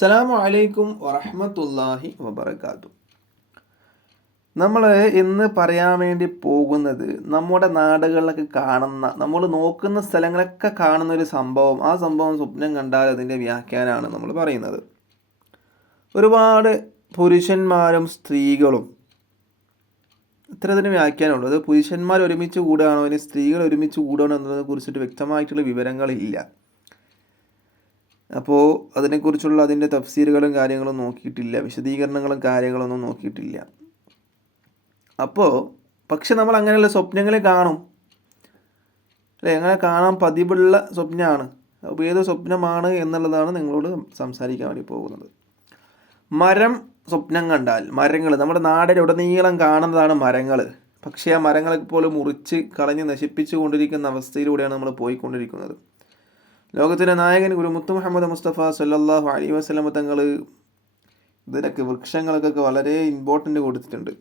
അസ്സലാമു അലൈക്കും വറഹ്മത്തുള്ളാഹി വബറകാതുഹു. നമ്മൾ ഇന്ന് പറയാൻ വേണ്ടി പോകുന്നത് നമ്മുടെ നാടുകളിലൊക്കെ കാണുന്ന, നമ്മൾ നോക്കുന്ന സ്ഥലങ്ങളൊക്കെ കാണുന്ന ഒരു സംഭവം. ആ സംഭവം സ്വപ്നം കണ്ടാൽ അതിൻ്റെ വ്യാഖ്യാനമാണ് നമ്മൾ പറയുന്നത്. ഒരുപാട് പുരുഷന്മാരും സ്ത്രീകളും ഇത്തരത്തിന് വ്യാഖ്യാനമുള്ളൂ. അത് പുരുഷന്മാർ ഒരുമിച്ച് കൂടുകയാണോ ഇനി സ്ത്രീകൾ ഒരുമിച്ച് കൂടുകയാണോ എന്നതിനെ കുറിച്ചിട്ട് വ്യക്തമായിട്ടുള്ള വിവരങ്ങളില്ല. അപ്പോൾ അതിനെക്കുറിച്ചുള്ള അതിൻ്റെ തഫ്സീറുകളും കാര്യങ്ങളും നോക്കിയിട്ടില്ല, വിശദീകരണങ്ങളും കാര്യങ്ങളൊന്നും നോക്കിയിട്ടില്ല. അപ്പോൾ പക്ഷെ നമ്മൾ അങ്ങനെയുള്ള സ്വപ്നങ്ങൾ കാണും അല്ലേ, അങ്ങനെ കാണാൻ പതിവുള്ള സ്വപ്നമാണ്. അപ്പോൾ ഏത് സ്വപ്നമാണ് എന്നുള്ളതാണ് നിങ്ങളോട് സംസാരിക്കാൻ വേണ്ടി പോകുന്നത്. മരം സ്വപ്നം കണ്ടാൽ, മരങ്ങൾ നമ്മുടെ നാടിനുടനീളം കാണുന്നതാണ് മരങ്ങൾ. പക്ഷേ ആ മരങ്ങളെ പോലും മുറിച്ച് കളഞ്ഞ് നശിപ്പിച്ചു കൊണ്ടിരിക്കുന്ന അവസ്ഥയിലൂടെയാണ് നമ്മൾ പോയിക്കൊണ്ടിരിക്കുന്നത്. ലോകത്തിലെ നായകൻ മുത്തു മുഹമ്മദ് മുസ്തഫ സല്ലല്ലാഹു അലൈഹി വസല്ലം തങ്ങൾ ഇതിനൊക്കെ വൃക്ഷങ്ങൾക്കൊക്കെ വളരെ ഇമ്പോർട്ടൻ്റ് കൊടുത്തിട്ടുണ്ട്.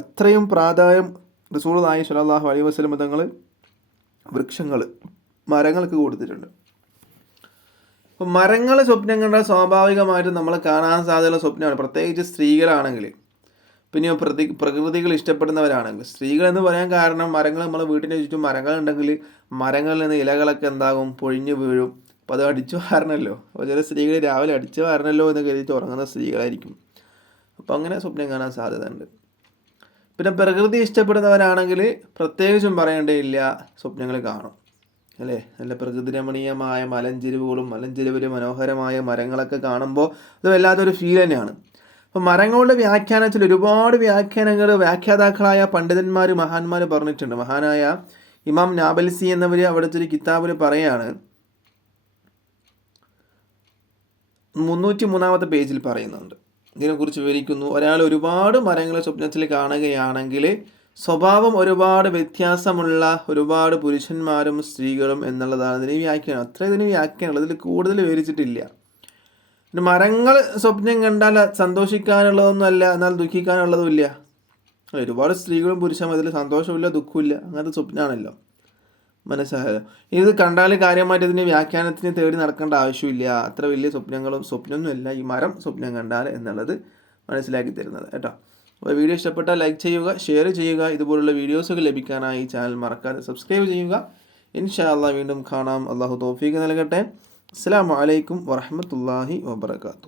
അത്രയും പ്രാധാന്യം റസൂലുള്ളാഹി സ്വല്ലല്ലാഹു അലൈഹി വസല്ലം തങ്ങൾ മരങ്ങൾക്ക് കൊടുത്തിട്ടുണ്ട്. അപ്പോൾ മരങ്ങൾ സ്വപ്നം കണ്ടാൽ സ്വാഭാവികമായിട്ടും നമ്മൾ കാണാൻ സാധ്യതയുള്ള സ്വപ്നമാണ്. പ്രത്യേകിച്ച് സ്ത്രീകളാണെങ്കിൽ, പിന്നെ പ്രകൃതികൾ ഇഷ്ടപ്പെടുന്നവരാണെങ്കിൽ. സ്ത്രീകൾ എന്ന് പറയാൻ കാരണം മരങ്ങൾ, നമ്മളെ വീട്ടിന് ചുറ്റും മരങ്ങളുണ്ടെങ്കിൽ മരങ്ങളിൽ നിന്ന് ഇലകളൊക്കെ എന്താകും, പൊഴിഞ്ഞു വീഴും. അപ്പോൾ അത് അടിച്ചു വാരണമല്ലോ. അപ്പോൾ ചില സ്ത്രീകൾ രാവിലെ അടിച്ചു വാരണമല്ലോ എന്ന് കരുതിയിട്ട് ഉറങ്ങുന്ന സ്ത്രീകളായിരിക്കും. അപ്പോൾ അങ്ങനെ സ്വപ്നം കാണാൻ സാധ്യതയുണ്ട്. പിന്നെ പ്രകൃതി ഇഷ്ടപ്പെടുന്നവരാണെങ്കിൽ പ്രത്യേകിച്ചും പറയേണ്ടതില്ല, സ്വപ്നങ്ങൾ കാണും അല്ലേ. നല്ല പ്രകൃതി രമണീയമായ മലഞ്ചെരുവിലും മനോഹരമായ മരങ്ങളൊക്കെ കാണുമ്പോൾ അത് വല്ലാത്തൊരു ഫീൽ തന്നെയാണ്. അപ്പോൾ മരങ്ങളുടെ വ്യാഖ്യാനത്തിൽ ഒരുപാട് വ്യാഖ്യാതാക്കളായ പണ്ഡിതന്മാർ, മഹാന്മാർ പറഞ്ഞിട്ടുണ്ട്. മഹാനായ ഇമാം നാബൽസി എന്നവർ അവിടുത്തെ ഒരു കിതാബിൽ പറയാണ്, 303 പേജിൽ പറയുന്നുണ്ട്. ഇതിനെക്കുറിച്ച് വിവരിക്കുന്നു. ഒരാൾ ഒരുപാട് മരങ്ങളെ സ്വപ്നത്തിൽ കാണുകയാണെങ്കിൽ സ്വഭാവം ഒരുപാട് വ്യത്യാസമുള്ള ഒരുപാട് പുരുഷന്മാരും സ്ത്രീകളും എന്നുള്ളതാണ് ഇതിന് വ്യാഖ്യാനം. അത്ര ഇതിന് വ്യാഖ്യാനമുള്ളത്, ഇതിൽ കൂടുതൽ വിവരിച്ചിട്ടില്ല. പിന്നെ മരങ്ങൾ സ്വപ്നം കണ്ടാൽ സന്തോഷിക്കാനുള്ളതൊന്നുമല്ല, എന്നാൽ ദുഃഖിക്കാനുള്ളതുമില്ല. ഒരുപാട് സ്ത്രീകളും പുരുഷന്മാരും ഇതിൽ സന്തോഷമില്ല, ദുഃഖമില്ല, അങ്ങനത്തെ സ്വപ്നമാണല്ലോ. മനസ്സിലായല്ലോ. ഇത് കണ്ടാൽ കാര്യമായിട്ട് ഇതിൻ്റെ വ്യാഖ്യാനത്തിന് തേടി നടക്കേണ്ട ആവശ്യമില്ല. അത്ര വലിയ സ്വപ്നമൊന്നുമല്ല ഈ മരം സ്വപ്നം കണ്ടാൽ എന്നുള്ളത് മനസ്സിലാക്കി തരുന്നത് കേട്ടോ. അപ്പോൾ വീഡിയോ ഇഷ്ടപ്പെട്ടാൽ ലൈക്ക് ചെയ്യുക, ഷെയർ ചെയ്യുക. ഇതുപോലുള്ള വീഡിയോസുകൾ ലഭിക്കാനായി ചാനൽ മറക്കാതെ സബ്സ്ക്രൈബ് ചെയ്യുക. ഇൻഷാ അല്ലാഹ് വീണ്ടും കാണാം. അള്ളാഹു തൗഫീഖ് നൽകട്ടെ. അസ്സലാമു അലൈക്കും വറഹ്മത്തുള്ളാഹി വബറകാതുഹു.